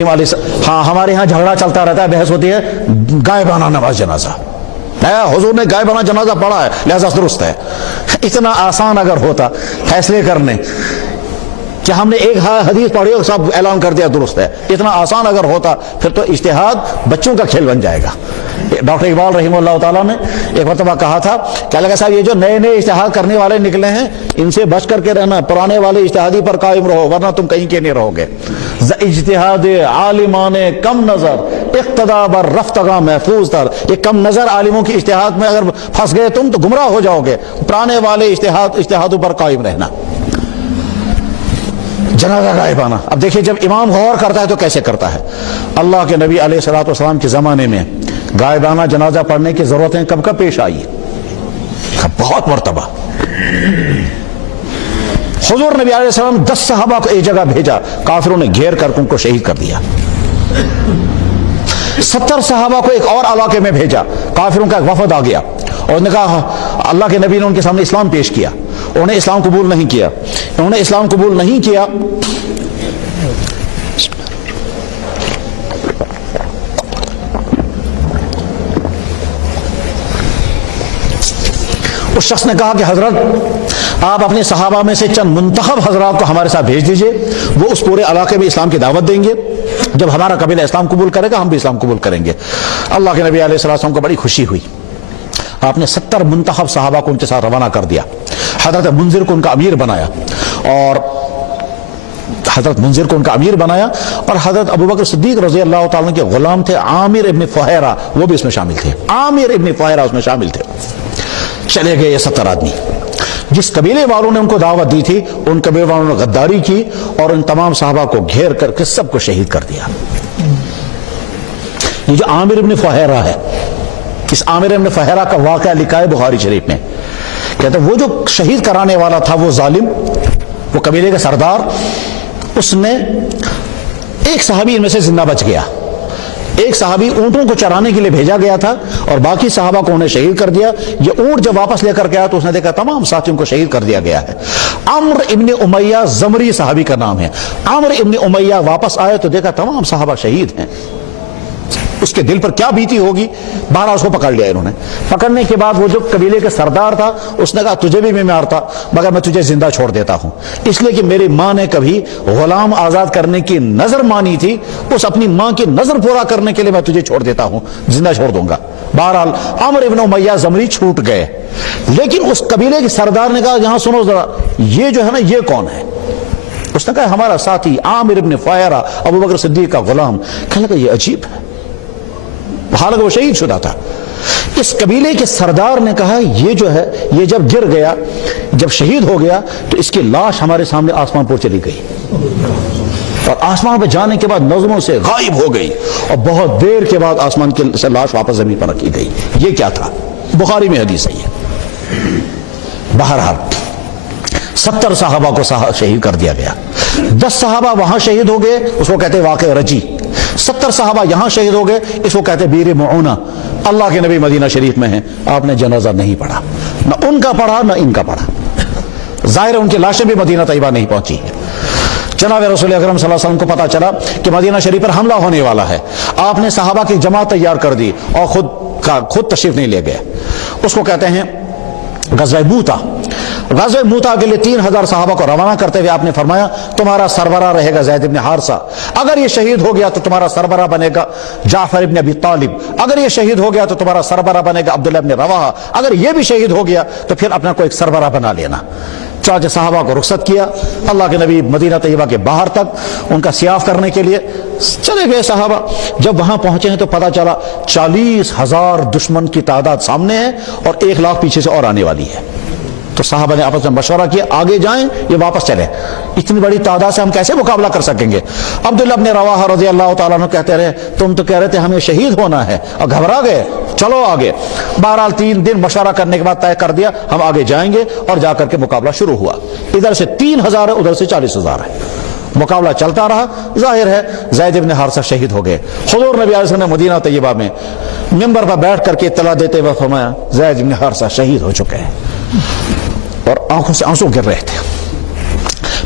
ہاں ہمارے ہاں جھگڑا چلتا رہتا ہے، بحث ہوتی ہے غائبانہ نماز جنازہ، حضور نے غائبانہ جنازہ پڑھا ہے لہذا درست ہے۔ اتنا آسان اگر ہوتا فیصلے کرنے کہ ہم نے ایک حدیث پڑھی اور سب اعلان کر دیا درست ہے، اتنا آسان اگر ہوتا پھر تو اجتہاد بچوں کا کھیل بن جائے گا۔ ڈاکٹر اقبال رحمہ اللہ تعالیٰ نے ایک مرتبہ کہا تھا کہ اللہ صاحب یہ جو نئے نئے اجتہاد کرنے والے نکلے ہیں ان سے بچ کر کے رہنا، پرانے والے اجتہادی پر قائم رہو ورنہ تم کہیں کے نہیں رہو گے۔ اجتہاد عالمان کم نظر اقتدا بر رفتگاہ محفوظ تر، یہ کم نظر عالموں کی اجتہاد میں اگر پھنس گئے تم تو گمراہ ہو جاؤ گے۔ پرانے والے اجتہادوں پر قائم رہنا۔ جنازہ غائبانہ، اب دیکھیے جب امام غور کرتا ہے تو کیسے کرتا ہے۔ اللہ کے نبی علیہ الصلوۃ والسلام کے زمانے میں غائبانہ جنازہ پڑھنے کی ضرورتیں کب کب پیش آئی؟ بہت مرتبہ۔ حضور نبی علیہ السلام 10 صحابہ کو ایک جگہ بھیجا، کافروں نے گھیر کر ان کو شہید کر دیا۔ 70 صحابہ کو ایک اور علاقے میں بھیجا، کافروں کا ایک وفد آ گیا اور انہوں نے کہا، اللہ کے نبی نے ان کے سامنے اسلام پیش کیا، انہوں نے اسلام قبول نہیں کیا۔ انہوں نے اسلام قبول نہیں کیا اس شخص نے کہا کہ حضرت آپ اپنے صحابہ میں سے چند منتخب حضرات کو ہمارے ساتھ بھیج دیجئے، وہ اس پورے علاقے میں اسلام کی دعوت دیں گے، جب ہمارا قبیلہ اسلام قبول کرے گا ہم بھی اسلام قبول کریں گے۔ اللہ کے نبی علیہ السلام کو بڑی خوشی ہوئی، آپ نے 70 منتخب صحابہ کو ان کے ساتھ روانہ کر دیا۔ حضرت منذر کو ان کا امیر بنایا اور حضرت ابوبکر صدیق رضی اللہ تعالیٰ کے غلام تھے عامر ابن فہیرہ، وہ بھی اس میں شامل تھے، عامر ابن فہیرہ اس میں شامل تھے۔ چلے گئے یہ 70 آدمی، جس قبیلے والوں نے ان کو دعوت دی تھی ان قبیلے والوں نے غداری کی اور ان تمام صحابہ کو گھیر کر کے سب کو شہید کر دیا۔ یہ جو عامر ابن فہیرہ ہے، اس عامر ابن فہیرہ کا واقعہ لکھا ہے بخاری شریف میں، کہتے ہیں وہ جو شہید کرانے والا تھا وہ ظالم، وہ قبیلے کا سردار، اس نے ایک صحابی ان میں سے زندہ بچ گیا، ایک صحابی اونٹوں کو چرانے کے لیے بھیجا گیا تھا اور باقی صحابہ کو انہیں شہید کر دیا۔ یہ اونٹ جب واپس لے کر گیا تو اس نے دیکھا تمام ساتھیوں کو شہید کر دیا گیا ہے۔ عمرو ابن امیہ زمری صحابی کا نام ہے۔ عمرو ابن امیہ واپس آئے تو دیکھا تمام صحابہ شہید ہیں، اس کے دل پر کیا بیتی ہوگی، بہرحال اس کو پکڑ لیا انہوں نے۔ پکڑنے کے بعد وہ جو قبیلے کے سردار تھا اس نے کہا تجھے بھی میں مارتا مگر میں تجھے زندہ چھوڑ دیتا ہوں، اس لیے کہ میری ماں نے کبھی غلام آزاد کرنے کی نظر مانی تھی، اس اپنی ماں کی نظر پورا کرنے کے لیے میں تجھے چھوڑ دیتا ہوں، زندہ چھوڑ دوں گا۔ بہرحال عمرو ابن امیہ زمری چھوٹ گئے، لیکن اس قبیلے کے سردار نے کہا یہاں سنو ذرا، یہ جو ہے نا یہ کون ہے؟ اس نے کہا ہمارا ساتھی عامر ابن فہیرہ ابوبکر صدیق کا غلام۔ کہنے لگا یہ عجیب ہے، حالانکہ وہ شہید شدہ تھا۔ اس قبیلے کے سردار نے کہا یہ جو ہے یہ جب گر گیا، جب شہید ہو گیا تو اس کی لاش ہمارے سامنے آسمان پر چلی گئی اور آسمان پہ جانے کے بعد نظروں سے غائب ہو گئی اور بہت دیر کے بعد آسمان سے لاش واپس زمین پر رکھی گئی۔ یہ کیا تھا؟ بخاری میں حدیث ہے۔ بہرحال 70 صحابہ کو شہید کر دیا گیا، 10 صحابہ وہاں شہید ہو گئے، اس کو کہتے واقع رجی۔ 70 صحابہ یہاں شہید ہو گئے، اس کو کہتے بیر معونہ۔ اللہ کے نبی مدینہ شریف میں ہیں، آپ نے جنازہ نہیں پڑھا، نہ ان کا پڑھا نہ ان کا پڑھا، ظاہر ہے ان کی لاشیں بھی مدینہ طیبہ نہیں پہنچی ہیں۔ جناب رسول اکرم صلی اللہ علیہ وسلم کو پتا چلا کہ مدینہ شریف پر حملہ ہونے والا ہے، آپ نے صحابہ کی جماعت تیار کر دی اور خود تشریف نہیں لے گئے۔ اس کو کہتے ہیں غزوہ موتا۔ غزوہ موتا کے لیے 3000 صحابہ کو روانہ کرتے ہوئے آپ نے فرمایا تمہارا سربراہ رہے گا زید بن حارثہ، اگر یہ شہید ہو گیا تو تمہارا سربراہ بنے گا جعفر ابن ابی طالب، اگر یہ شہید ہو گیا تو تمہارا سربراہ بنے گا عبداللہ ابن رواحہ، اگر یہ بھی شہید ہو گیا تو پھر اپنا کوئی سربراہ بنا لینا۔ چاچے صحابہ کو رخصت کیا، اللہ کے نبی مدینہ طیبہ کے باہر تک ان کا سیاف کرنے کے لیے چلے گئے صحابہ۔ جب وہاں پہنچے ہیں تو پتا چلا 40,000 دشمن کی تعداد سامنے ہے اور 1 لاکھ پیچھے سے اور آنے والی ہے۔ تو صحابہ نے آپس میں مشورہ کیا آگے جائیں یہ واپس چلیں، اتنی بڑی تعداد سے ہم کیسے مقابلہ کر سکیں گے؟ عبداللہ ابن رواحہ رضی اللہ تعالیٰ عنہ کہتے رہے تم تو کہہ رہے تھے ہمیں شہید ہونا ہے اور گھبرا گئے، چلو آگے۔ بہرحال 3 دن مشورہ کرنے کے بعد طے کر دیا ہم آگے جائیں گے اور جا کر کے مقابلہ شروع ہوا۔ ادھر سے 3000 ہے ادھر سے 40,000 ہے، مقابلہ چلتا رہا۔ ظاہر ہے زید بن حارثہ شہید ہو گئے۔ حضور نبی علیہ السلام نے مدینہ طیبہ میں منبر پر بیٹھ کر کے اطلاع دیتے ہوئے فرمایا زید بن حارثہ شہید ہو چکے ہیں، اور آنکھوں سے آنسو گر رہے تھے۔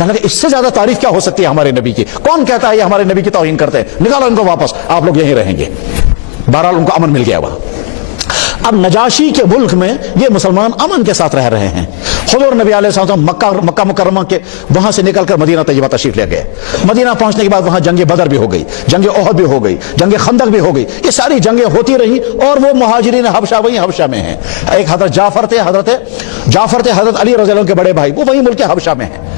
کہنے لگے اس سے زیادہ تعریف کیا ہو سکتی ہے ہمارے نبی کی؟ کون کہتا ہے یہ ہمارے نبی کی توہین کرتے ہیں؟ نکالو ان کو واپس، آپ لوگ یہیں رہیں گے۔ بہرحال ان کو امن مل گیا وہاں۔ اب نجاشی کے ملک میں یہ مسلمان امن کے ساتھ رہ رہے ہیں۔ حضور نبی علیہ السلام مکہ مکرمہ کے وہاں سے نکل کر مدینہ طیبہ تشریف لے گئے۔ مدینہ پہنچنے کے بعد وہاں جنگ بدر بھی ہو گئی، جنگ احد بھی ہو گئی، جنگ خندق بھی ہو گئی، یہ ساری جنگیں ہوتی رہی، اور وہ مہاجرین حبشہ وہی حبشہ میں ہیں۔ ایک حضرت جعفر تھے، حضرت علی رضی اللہ عنہ کے بڑے بھائی، وہ وہی ملک حبشہ میں ہیں۔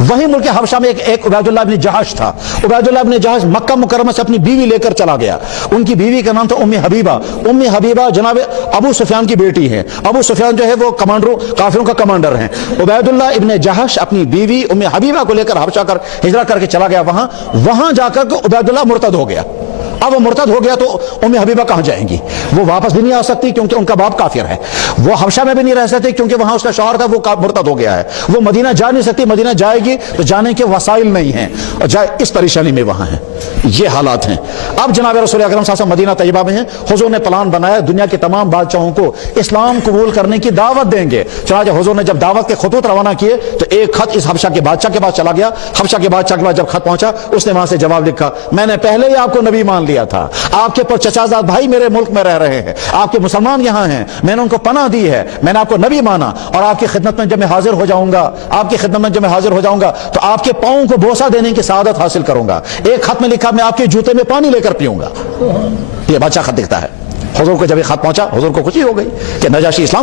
وہی ملک حبشہ میں ایک عبید اللہ ابن جہش تھا۔ عبید اللہ ابن جہش مکہ مکرمہ سے اپنی بیوی لے کر چلا گیا۔ ان کی بیوی کا نام تھا ام حبیبہ۔ ام حبیبہ جناب ابو سفیان کی بیٹی ہے۔ ابو سفیان جو ہے وہ کافروں کا کمانڈر ہیں۔ عبید اللہ ابن جہش اپنی بیوی ام حبیبہ کو لے کر حبشہ ہجرت کر کے چلا گیا وہاں جا کر عبید اللہ مرتد ہو گیا۔ اب وہ مرتد ہو گیا تو ام حبیبہ کہاں جائیں گی؟ وہ واپس بھی نہیں آ سکتی کیونکہ ان کا باپ کافر ہے۔ وہ حبشہ میں بھی نہیں رہ سکتی کیونکہ وہاں اس کا شوہر تھا، وہ مرتد ہو گیا ہے۔ وہ مدینہ جا نہیں سکتی، مدینہ جائے گی تو جانے کے وسائل نہیں ہیں، اور جائے اس پریشانی میں وہاں ہیں۔ یہ حالات ہیں۔ اب جناب رسول اکرم صلی اللہ علیہ وسلم مدینہ طیبہ میں ہیں۔ حضور نے پلان بنایا دنیا کے تمام بادشاہوں کو اسلام قبول کرنے کی دعوت دیں گے۔ چنانچہ حضور نے جب دعوت کے خطوط روانہ کیے تو ایک خط اس حبشہ کے بادشاہ کے پاس چلا گیا۔ حبشہ کے بادشاہ کے پاس جب خط پہنچا، اس نے وہاں سے جواب لکھا، میں نے پہلے ہی آپ کو نبی مان لیا تھا، آپ کے پر چچازاد بھائی میرے ملک میں رہ رہے ہیں، آپ کے مسلمان یہاں ہیں، میں نے ان کو پناہ دی ہے، میں نے آپ کو نبی مانا، اور آپ کی خدمت میں جب میں حاضر ہو جاؤں گا تو آپ کے پاؤں کو بوسہ دینے کی سعادت حاصل کروں گا۔ ایک خط میں لکھا میں آپ کے جوتے میں پانی لے کر پیوں گا۔ یہ بادشاہ خط لکھتا ہے۔ حضور کو جب یہ خط پہنچا، حضور کو خوشی ہو گئی کہ نجاشی اس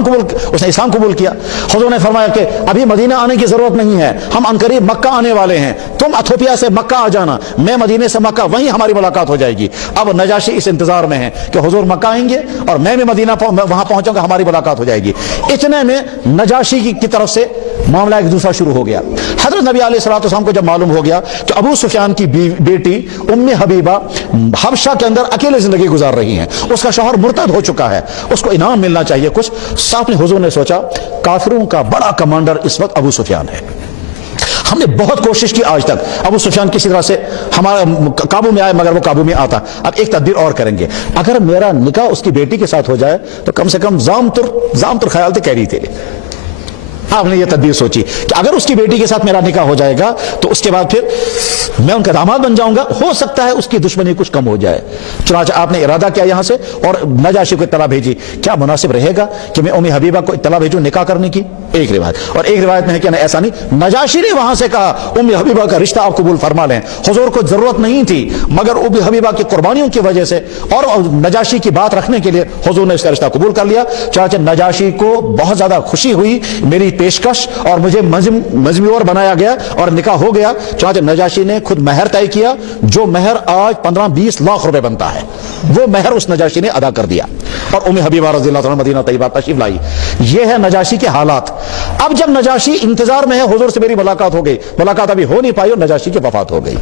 نے اسلام قبول کیا۔ حضور نے فرمایا کہ ابھی مدینہ آنے کی ضرورت نہیں ہے، ہم عنقریب مکہ آنے والے ہیں، تم ایتھوپیا سے مکہ آ جانا، میں مدینے سے مکہ، وہیں ہماری ملاقات ہو جائے گی۔ اب نجاشی اس انتظار میں ہے کہ حضور مکہ آئیں گے اور میں بھی مدینہ وہاں پہنچوں گا، ہماری ملاقات ہو جائے گی۔ اتنے میں نجاشی کی طرف سے معاملہ ایک دوسرا شروع ہو گیا۔ حضرت نبی علیہ الصلوۃ والسلام کو جب معلوم ہو گیا کہ ابو سفیان کی بیٹی ام حبیبہ حبشہ کے اندر اکیلے زندگی گزار رہی ہیں، اس کا شوہر مرتد ہو چکا ہے، اس کو انعام ملنا چاہیے کچھ، ساتھ میں حضور نے سوچا کافروں کا بڑا کمانڈر اس وقت ابو سفیان ہے۔ ہم نے بہت کوشش کی آج تک ابو سفیان کسی طرح سے ہمارا قابو میں آئے، مگر وہ قابو میں آتا۔ اب ایک تدبیر اور کریں گے، اگر میرا نکاح اس کی بیٹی کے ساتھ ہو جائے تو کم سے کم زامتر خیال تھے کہہ رہی تھے۔ آپ نے یہ تدبیر سوچی کہ اگر اس کی بیٹی کے ساتھ میرا نکاح ہو جائے گا تو اس کے بعد پھر میں ان کا داماد بن جاؤں گا، ہو سکتا ہے اس کی دشمنی کچھ کم ہو جائے۔ چنانچہ آپ نے ارادہ کیا یہاں سے اور نجاشی کو اطلاع بھیجی۔ کیا مناسب رہے گا کہ میں ام حبیبہ کو اطلاع بھیجوں نکاح کرنے کی؟ ایک روایت، اور ایک روایت میں ہے کہ ایسا نہیں، نجاشی نے وہاں سے کہا ام حبیبہ کا رشتہ آپ قبول فرما لیں۔ حضور کو ضرورت نہیں تھی، مگر ام حبیبہ کی قربانیوں کی وجہ سے اور نجاشی کی بات رکھنے کے لیے حضور نے اس کا رشتہ قبول کر لیا۔ چنانچہ نجاشی کو بہت زیادہ خوشی ہوئی میری پیشکش، اور مجھے مزمیور بنایا گیا اور نکاح ہو گیا۔ چنانچہ نجاشی نے خود مہر طے کیا، جو مہر آج 15-20 لاکھ روپے بنتا ہے، وہ مہر اس نجاشی نے ادا کر دیا، اور ام حبیبہ رضی اللہ عنہا مدینہ طیبہ تشریف لائی۔ یہ ہے نجاشی کے حالات۔ اب جب نجاشی انتظار میں ہے حضور سے میری ملاقات ہو گئی، ملاقات ابھی ہو نہیں پائی اور نجاشی کی وفات ہو گئی،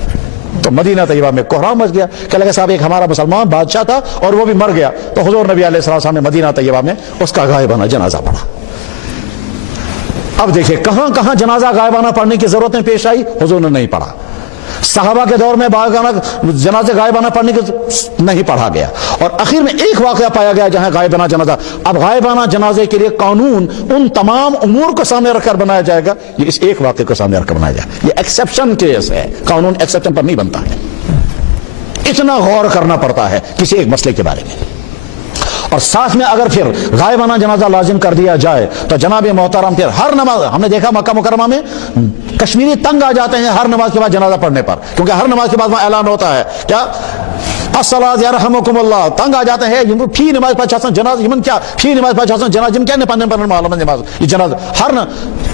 تو مدینہ طیبہ میں کوہرام مچ گیا کہ لگا صاحب ایک ہمارا مسلمان بادشاہ تھا اور وہ بھی مر گیا۔ تو حضور نبی علیہ السلام نے مدینہ طیبہ میں اس کا غائبانہ جنازہ پڑھا۔ اب دیکھیں کہاں کہاں جنازہ غائبانہ پڑھنے کی ضرورتیں پیش آئی، حضور نے نہیں پڑھا۔ صحابہ کے دور میں جنازے غائبانہ پڑھنے کی نہیں پڑھا گیا، اور آخر میں ایک واقعہ پایا گیا جہاں غائبانہ جنازہ۔ اب غائبانہ جنازے کے لیے قانون ان تمام امور کو سامنے رکھ کر بنایا جائے گا، یہ اس ایک واقعے کو سامنے رکھ کر بنایا جائے گا۔ یہ ایکسیپشن کیس ہے، قانون ایکسیپشن پر نہیں بنتا ہے۔ اتنا غور کرنا پڑتا ہے کسی ایک مسئلے کے بارے میں، اور ساتھ میں اگر پھر غائبانہ جنازہ لازم کر دیا جائے تو جناب محترم پھر ہر نماز، ہم نے دیکھا مکہ مکرمہ میں کشمیری تنگ آ جاتے ہیں ہر نماز کے بعد جنازہ پڑھنے پر، کیونکہ ہر نماز کے بعد وہاں اعلان ہوتا ہے کیا الصلاۃ یرحمکم اللہ، تنگ آ جاتے ہیں فی نماز پچھاسن جناز یمن کیا فی نماز پچھاسن جناز جن کیا نے پن معلوم نماز یہ جناز ہر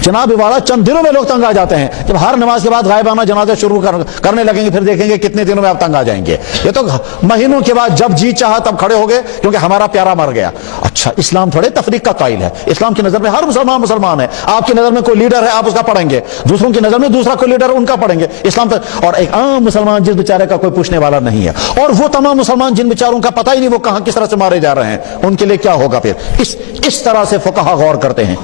جناب والا چند دنوں میں لوگ تنگ آ جاتے ہیں۔ جب ہر نماز کے بعد غائبانہ جنازے شروع کرنے لگیں گے پھر دیکھیں گے کتنے دنوں میں آپ تنگ آ جائیں گے۔ یہ تو مہینوں کے بعد جب جی چاہا تب کھڑے ہو گئے کیونکہ ہمارا پیارا مر گیا۔ اچھا اسلام تھوڑے تفریق کا قائل ہے، اسلام کی نظر میں ہر مسلمان ہے۔ آپ کی نظر میں کوئی لیڈر ہے آپ اس کا پڑھیں گے، دوسروں کی نظر میں دوسرا کوئی لیڈر ان کا پڑھیں گے۔ اسلام اور ایک عام مسلمان جس بیچارے کا کوئی پوچھنے والا نہیں ہے، اور وہ تمام مسلمان جن بیچاروں کا پتہ ہی نہیں وہ کہاں کس طرح سے مارے جا رہے ہیں، ان کے لیے کیا ہوگا پھر؟ اس طرح سے فقہا غور کرتے ہیں۔